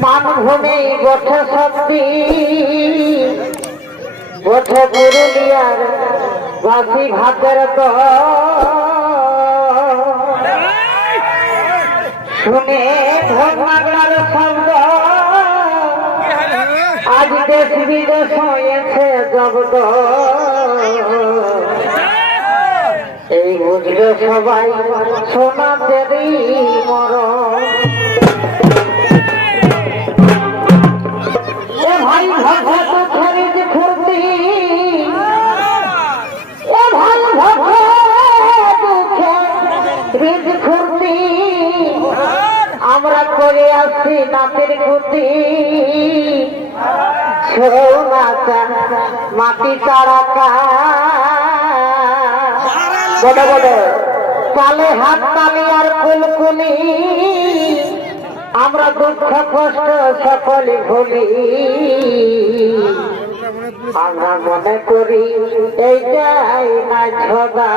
মানভূমি গোঠে শক্তি। গোঠে পুরুলিয়ার বাসি ভাতের তো শুনে ধর্মাগলার শব্দ আজ দেশ বিদেশ হয়েছে জব্দ এই বুঝবে সবাই সোনা দেবী রিজ ফুর্তি আমরা করে আসছি নাচের ছৌ মাটি তারাকা তালে হাত তালি আর কুলকুলি। আমরা দুঃখ কষ্ট সকলে ভুলি। আমরা মনে করি, এইটাই না ছদা